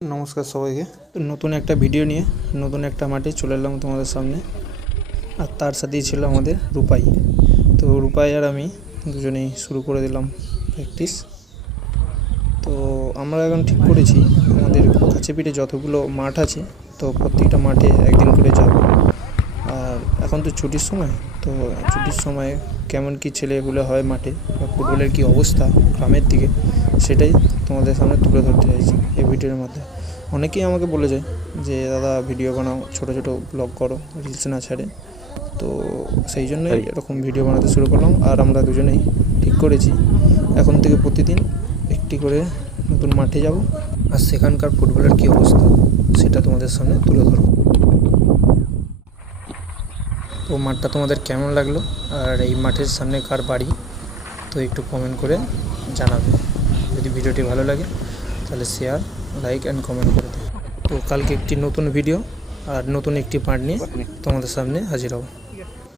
नमस्कार सबाइके तो नतून एक भिडियो निये नतून एक माठे चले एलाम तोमादेर सामने और तार साथेई छिलो आमादेर रूपाई। तो रूपाई और आमी दुजोनेई शुरू करे दिलाम प्रैक्टिस। तो आमरा एखन ठीक करेछि आमादेर काछे पिठे যতগুলো माठ आछे तो प्रत्येकटा माठे एकदिन करे जाबो। और एखन तो छुटिर समय तो छुटिर समय केमन कि छेलेगुलो हय माठे बा फुटबलेर कि अवस्था ग्रामेर दिके सेटाई তোমাদের সামনে তুলে ধরতে চাইছি এই ভিডিওর মধ্যে। অনেকেই আমাকে বলে যায় যে দাদা ভিডিও বানাও, ছোট ছোট ব্লগ করো, রিলস না ছাড়ে। তো সেই জন্যই এরকম ভিডিও বানাতে শুরু করলাম। আর আমরা দুজনেই ঠিক করেছি এখন থেকে প্রতিদিন একটি করে নতুন মাঠে যাব আর সেখানকার ফুটবলের কী অবস্থা সেটা তোমাদের সামনে তুলে ধরব। তো মাঠটা তোমাদের কেমন লাগলো আর এই মাঠের সামনে কার বাড়ি তো একটু কমেন্ট করে জানাবে। যদি ভিডিওটি ভালো লাগে তাহলে শেয়ার, লাইক অ্যান্ড কমেন্ট করে দিও। তো কালকে একটি নতুন ভিডিও আর নতুন একটি পার্ট নিয়ে তোমাদের সামনে হাজির হব।